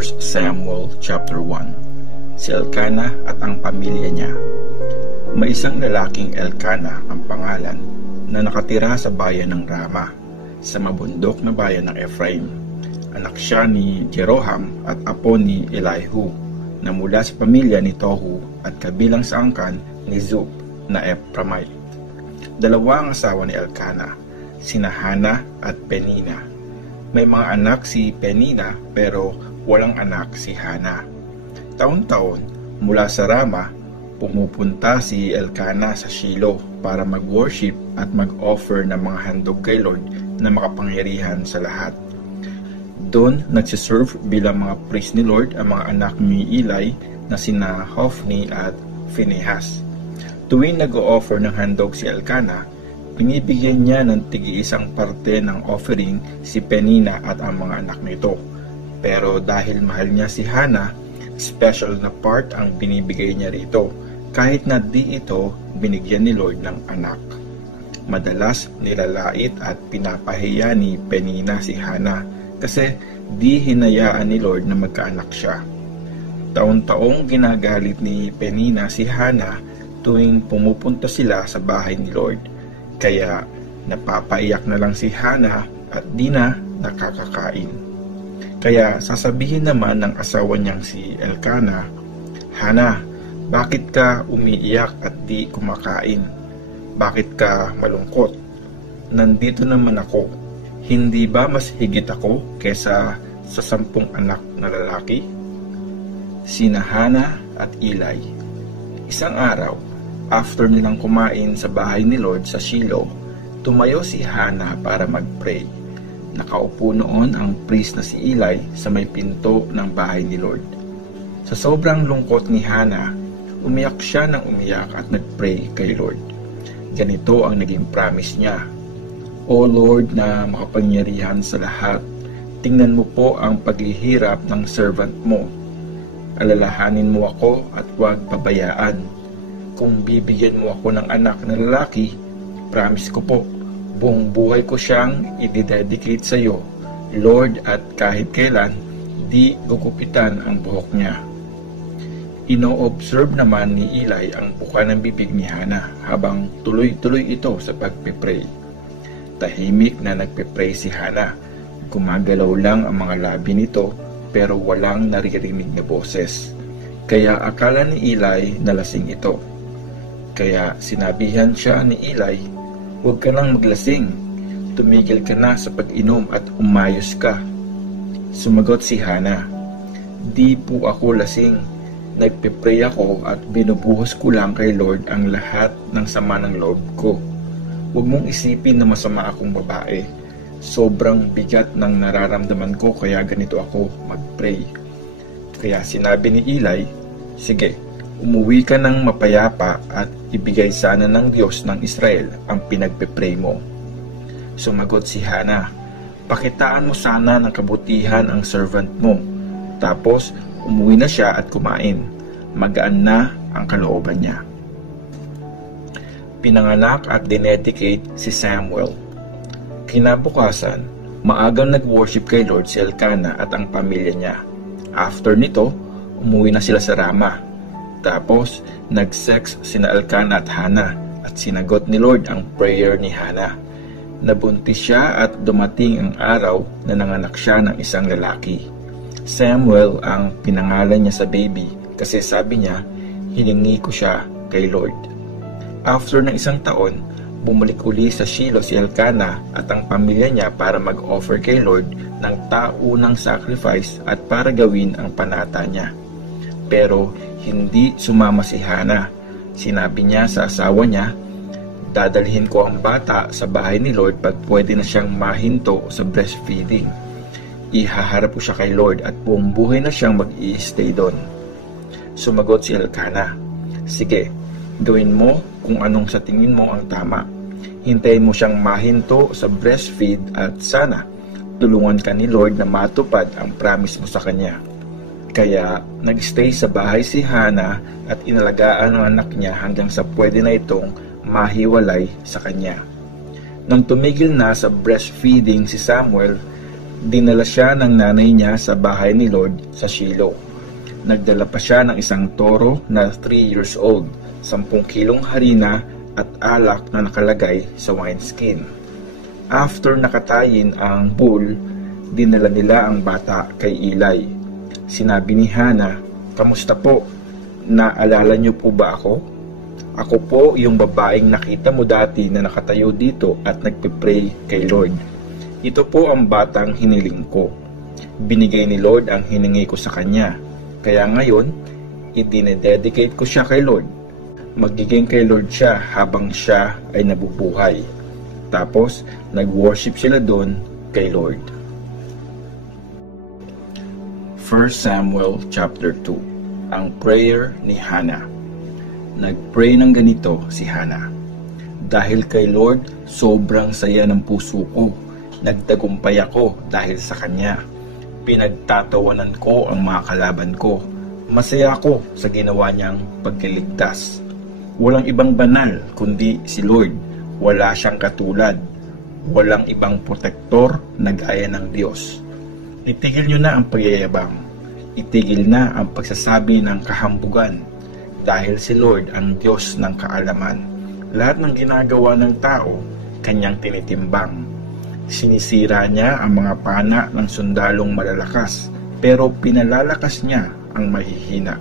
1 Samuel chapter 1. Si Elkanah at ang pamilya niya. May isang lalaking Elkanah ang pangalan na nakatira sa bayan ng Rama, sa mabundok na bayan ng Ephraim. Anak siya ni Jeroham at apo ni Elihu, na mula sa pamilya ni Tohu at kabilang sa angkan ni Zub na Ephraimite. Dalawa ang asawa ni Elkanah, sina Hana at Penina. May mga anak si Penina pero walang anak si Hana. Taon-taon mula sa Rama, pumupunta si Elkanah sa Shiloh para mag-worship at mag-offer ng mga handog kay Lord na makapangyarihan sa lahat. Doon nagsiserve bilang mga priest ni Lord ang mga anak ni Eli na sina Hophni at Phinehas. Tuwing nag-o-offer ng handog si Elkanah, pinibigyan niya ng tig-iisang parte ng offering si Penina at ang mga anak nito. Pero dahil mahal niya si Hana, special na part ang binibigay niya rito, kahit na di ito binigyan ni Lord ng anak. Madalas nilalait at pinapahiya ni Penina si Hana kasi di hinayaan ni Lord na magkaanak siya. Taon-taong ginagalit ni Penina si Hana tuwing pumupunta sila sa bahay ni Lord. Kaya napapaiyak na lang si Hana at di na nakakakain. Kaya sasabihin naman ng asawa niyang si Elkanah, "Hana, bakit ka umiiyak at di kumakain? Bakit ka malungkot? Nandito naman ako. Hindi ba mas higit ako kesa sa 10 anak na lalaki?" Sina Hana at Eli. Isang araw, after nilang kumain sa bahay ni Lord sa Shiloh, tumayo si Hana para mag-pray. Nakaupo noon ang priest na si Eli sa may pinto ng bahay ni Lord. Sa sobrang lungkot ni Hana, umiyak siya ng umiyak at nag-pray kay Lord. Ganito ang naging promise niya: "O Lord na makapangyarihan sa lahat, tingnan mo po ang paghihirap ng servant mo. Alalahanin mo ako at huwag pabayaan. Kung bibigyan mo ako ng anak na lalaki, promise ko po, buong buhay ko siyang i-dedicate sa iyo, Lord, at kahit kailan, di gugupitan ang buhok niya." Ino-observe naman ni Eli ang buka ng bibig ni Hana habang tuloy-tuloy ito sa pagpipray. Tahimik na nagpipray si Hana. Gumagalaw lang ang mga labi nito pero walang naririnig na boses. Kaya akala ni Eli na lasing ito. Kaya sinabihan siya ni Eli, "Huwag ka nang maglasing. Tumigil ka na sa pag-inom at umayos ka." Sumagot si Hana, "Di po ako lasing. Nagpipray ako at binubuhos ko lang kay Lord ang lahat ng sama ng loob ko. Huwag mong isipin na masama akong babae. Sobrang bigat ng nararamdaman ko kaya ganito ako mag-pray." Kaya sinabi ni Eli, "Sige, umuwi ka ng mapayapa at ibigay sana ng Diyos ng Israel ang pinagpipray mo." Sumagot si Hana, "Pakitaan mo sana ng kabutihan ang servant mo." Tapos umuwi na siya at kumain. Magaan na ang kalooban niya. Pinanganak at dinedicate si Samuel. Kinabukasan, maagang nag-worship kay Lord si Elkanah at ang pamilya niya. After nito, umuwi na sila sa Rama. Tapos, nag-sex sina Elkanah at Hana at sinagot ni Lord ang prayer ni Hana. Nabuntis siya at dumating ang araw na nanganak siya ng isang lalaki. Samuel ang pinangalan niya sa baby kasi sabi niya, "Hiningi ko siya kay Lord." After ng isang taon, bumalik uli sa Shiloh si Elkanah at ang pamilya niya para mag-offer kay Lord ng taunang sacrifice at para gawin ang panata niya. Pero hindi sumama si Hana. Sinabi niya sa asawa niya, "Dadalhin ko ang bata sa bahay ni Lord pag pwede na siyang mahinto sa breastfeeding. Ihaharap ko siya kay Lord at buong buhay na siyang mag-i-stay doon." Sumagot si Elkanah, "Sige, gawin mo kung anong sa tingin mo ang tama. Hintayin mo siyang mahinto sa breastfeed at sana tulungan ka ni Lord na matupad ang promise mo sa kanya." Kaya nagstay sa bahay si Hana at inalagaan ang anak niya hanggang sa pwede na itong mahiwalay sa kanya. Nang tumigil na sa breastfeeding si Samuel, dinala siya ng nanay niya sa bahay ni Lord sa Shiloh. Nagdala pa siya ng isang toro na 3 years old, 10 kilong harina at alak na nakalagay sa wineskin. After nakatayin ang bull, dinala nila ang bata kay Eli. Sinabi ni Hannah, "Kamusta po? Naalala niyo po ba ako? Ako po yung babaeng nakita mo dati na nakatayo dito at nagpe-pray kay Lord. Ito po ang batang hiniling ko. Binigay ni Lord ang hiningi ko sa kanya. Kaya ngayon, idinededicate ko siya kay Lord. Magiging kay Lord siya habang siya ay nabubuhay." Tapos, nag-worship sila doon kay Lord. 1 Samuel chapter 2. Ang prayer ni Hannah. Nag-pray ng ganito si Hannah. "Dahil kay Lord, sobrang saya ng puso ko. Nagtagumpay ako dahil sa Kanya. Pinagtatawanan ko ang mga kalaban ko. Masaya ako sa ginawa niyang pagliligtas. Walang ibang banal kundi si Lord. Wala siyang katulad. Walang ibang protektor na gaya ng Diyos. Itigil niyo na ang pagyayabang. Itigil na ang pagsasabi ng kahambugan. Dahil si Lord ang Diyos ng kaalaman. Lahat ng ginagawa ng tao, Kanyang tinitimbang. Sinisira niya ang mga pana ng sundalong malalakas, pero pinalalakas niya ang mahihina.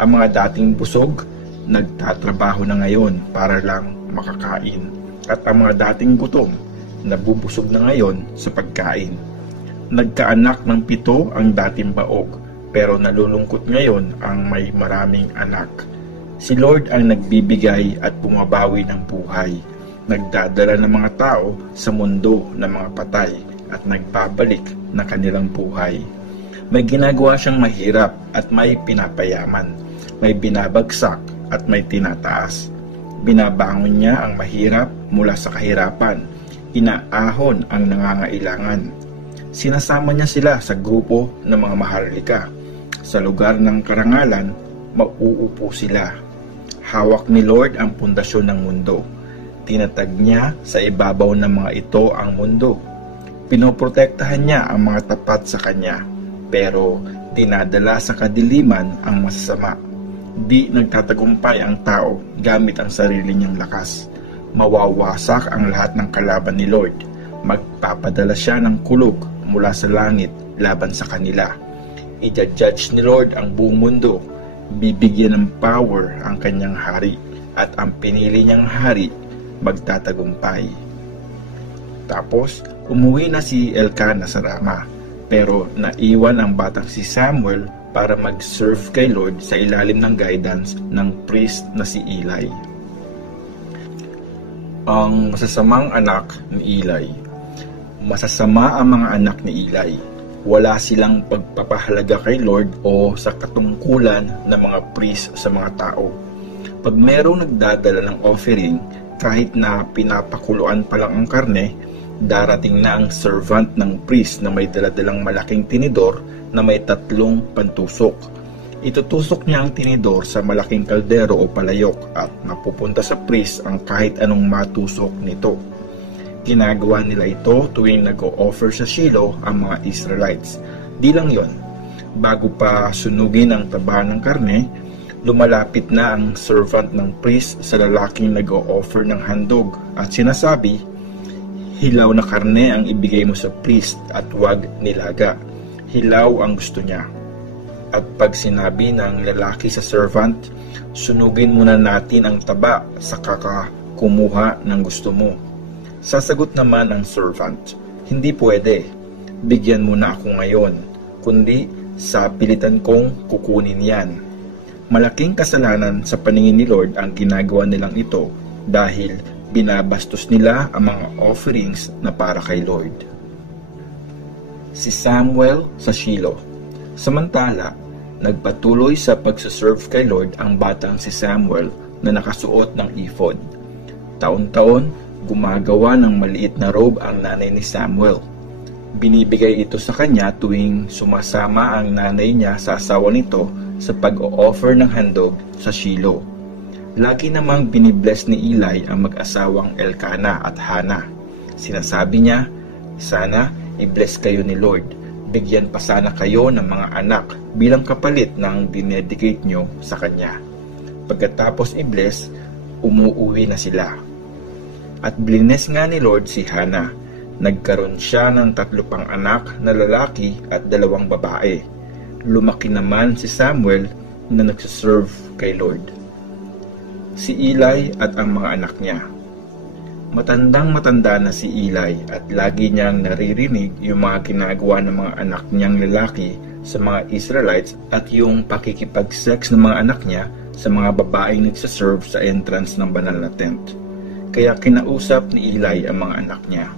Ang mga dating busog, nagtatrabaho na ngayon para lang makakain. At ang mga dating gutom, nabubusog na ngayon sa pagkain. Nagkaanak ng 7 ang dating baog, pero nalulungkot ngayon ang may maraming anak. Si Lord ang nagbibigay at bumabawi ng buhay. Nagdadala ng mga tao sa mundo ng mga patay at nagbabalik ng kanilang buhay. May ginagawa siyang mahirap at may pinapayaman. May binabagsak at may tinataas. Binabangon niya ang mahirap mula sa kahirapan. Inaahon ang nangangailangan. Sinasama niya sila sa grupo ng mga maharlika. Sa lugar ng karangalan, mauupo sila. Hawak ni Lord ang pundasyon ng mundo. Tinatag niya sa ibabaw ng mga ito ang mundo. Pinoprotektahan niya ang mga tapat sa Kanya, pero dinadala sa kadiliman ang masasama. Di nagtatagumpay ang tao gamit ang sarili niyang lakas. Mawawasak ang lahat ng kalaban ni Lord. Magpapadala siya ng kulog mula sa langit laban sa kanila. I-judge ni Lord ang buong mundo. Bibigyan ng power ang Kanyang hari, at ang pinili niyang hari magtatagumpay. Tapos, umuwi na si Elkanah sa Rama, pero naiwan ang batang si Samuel para mag-serve kay Lord sa ilalim ng guidance ng priest na si Eli. Ang masasamang anak ni Eli. Masasama ang mga anak ni Eli. Wala silang pagpapahalaga kay Lord o sa katungkulan ng mga priest sa mga tao. Pag merong nagdadala ng offering, kahit na pinapakuluan pa lang ang karne, darating na ang servant ng priest na may daladalang malaking tinidor na may 3 pantusok. Itutusok niya ang tinidor sa malaking kaldero o palayok at mapupunta sa priest ang kahit anong matusok nito. Ginagawa nila ito tuwing nag-o-offer sa Shiloh ang mga Israelites. Di lang yon, bago pa sunugin ang taba ng karne, lumalapit na ang servant ng priest sa lalaking nag-o-offer ng handog at sinasabi, "Hilaw na karne ang ibigay mo sa priest at huwag nilaga. Hilaw ang gusto niya." At pag sinabi ng lalaki sa servant, "Sunugin muna natin ang taba saka ka kumuha ng gusto mo." Sasagot naman ang servant, "Hindi pwede. Bigyan mo na ako ngayon, kundi sa pilitan kong kukunin yan." Malaking kasalanan sa paningin ni Lord ang ginagawa nilang ito dahil binabastos nila ang mga offerings na para kay Lord. Si Samuel sa Shiloh. Samantala, nagpatuloy sa pagsaserve kay Lord ang batang si Samuel na nakasuot ng ephod. Taon-taon, gumagawa ng maliit na robe ang nanay ni Samuel. Binibigay ito sa kanya tuwing sumasama ang nanay niya sa asawa nito sa pag-o-offer ng handog sa Shiloh. Lagi namang binibless ni Eli ang mag-asawang Elkanah at Hannah. Sinasabi niya, "Sana i-bless kayo ni Lord. Bigyan pa sana kayo ng mga anak bilang kapalit ng dinedicate nyo sa Kanya. Pagkatapos i-bless, umuuwi na sila. At blines nga ni Lord si Hannah. Nagkaroon siya ng 3 pang anak na lalaki at 2 babae. Lumaki naman si Samuel na nagsiserve kay Lord. Si Eli at ang mga anak niya. Matandang-matanda na si Eli at lagi niyang naririnig yung mga ginagawa ng mga anak niyang lalaki sa mga Israelites at yung pakikipag-sex ng mga anak niya sa mga babaeng nagsiserve sa entrance ng banal na tent. Kaya kinausap ni Eli ang mga anak niya.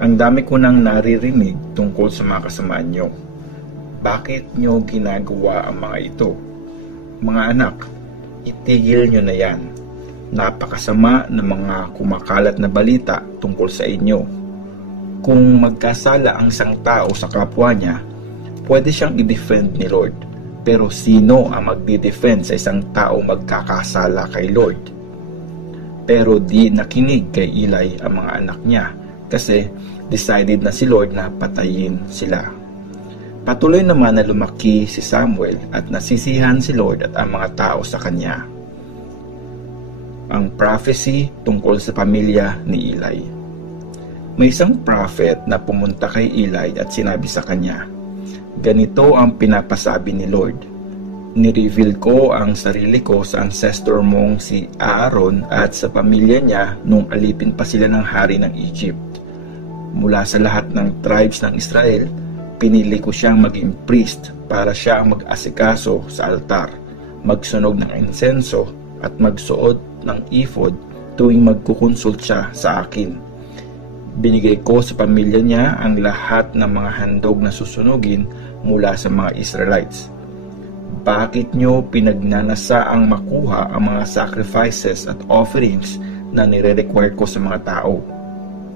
Ang dami ko nang naririnig tungkol sa mga kasamaan niyo. Bakit niyo ginagawa ang mga ito? Mga anak, itigil niyo na yan. Napakasama ng mga kumakalat na balita tungkol sa inyo. Kung magkasala ang isang tao sa kapwa niya, pwede siyang i-defend ni Lord. Pero sino ang magdi-defend sa isang tao magkakasala kay Lord? Pero di nakinig kay Eli ang mga anak niya kasi decided na si Lord na patayin sila. Patuloy naman na lumaki si Samuel at nasisihan si Lord at ang mga tao sa kanya. Ang prophecy tungkol sa pamilya ni Eli. May isang prophet na pumunta kay Eli at sinabi sa kanya, "Ganito ang pinapasabi ni Lord. Nireveal ko ang sarili ko sa ancestor mong si Aaron at sa pamilya niya nung alipin pa sila ng hari ng Egypt. Mula sa lahat ng tribes ng Israel, pinili ko siyang maging priest para siya ang mag-asikaso sa altar, magsunog ng insenso at magsuot ng ephod tuwing magkukonsult siya sa akin. Binigay ko sa pamilya niya ang lahat ng mga handog na susunugin mula sa mga Israelites. Bakit nyo pinagnanasaang makuha ang mga sacrifices at offerings na nire-require ko sa mga tao?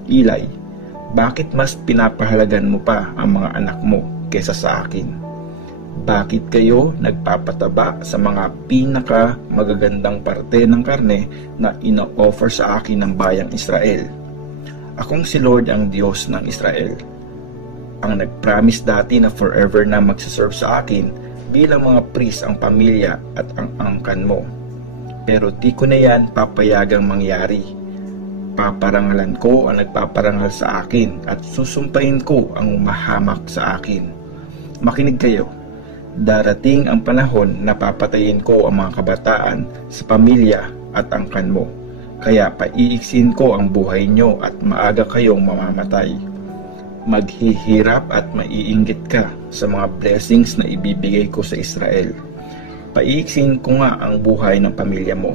Eli, bakit mas pinapahalagan mo pa ang mga anak mo kaysa sa akin? Bakit kayo nagpapataba sa mga pinaka magagandang parte ng karne na ina-offer sa akin ng bayang Israel? Akong si Lord ang Diyos ng Israel, ang nag-promise dati na forever na magsaserve sa akin bilang mga priest ang pamilya at ang angkan mo. Pero di ko na yan papayagang mangyari. Paparangalan ko ang nagpaparangal sa akin at susumpahin ko ang umahamak sa akin. Makinig kayo. Darating ang panahon na papatayin ko ang mga kabataan sa pamilya at angkan mo. Kaya paiiksin ko ang buhay nyo at maaga kayong mamamatay. Maghihirap at maiinggit ka sa mga blessings na ibibigay ko sa Israel. Paiiksin ko nga ang buhay ng pamilya mo.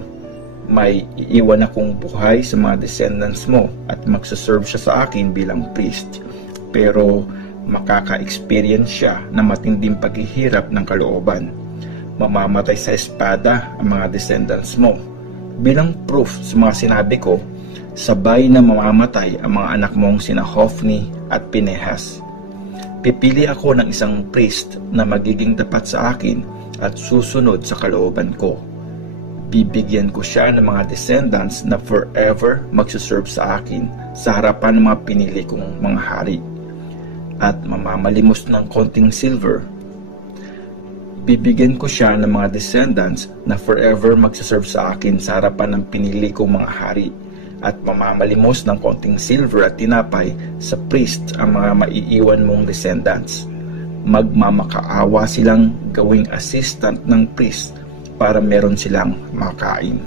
May iiwan akong buhay sa mga descendants mo at magsaserve siya sa akin bilang priest. Pero makaka-experience siya ng matinding paghihirap ng kalooban. Mamamatay sa espada ang mga descendants mo. Bilang proof sa mga sinabi ko, sabay na mamamatay ang mga anak mong sina Hophni at Pinehas. Pipili ako ng isang priest na magiging tapat sa akin at susunod sa kalooban ko. Bibigyan ko siya ng mga descendants na forever magsuserve sa akin sa harapan ng mga pinili kong mga hari. At mamamalimos ng konting silver, bibigyan ko siya ng mga descendants na forever magsuserve sa akin sa harapan ng pinili kong mga hari. At mamamalimos ng konting silver at tinapay sa priest ang mga maiiwan mong descendants. Magmamakaawa silang gawing assistant ng priest para meron silang makain.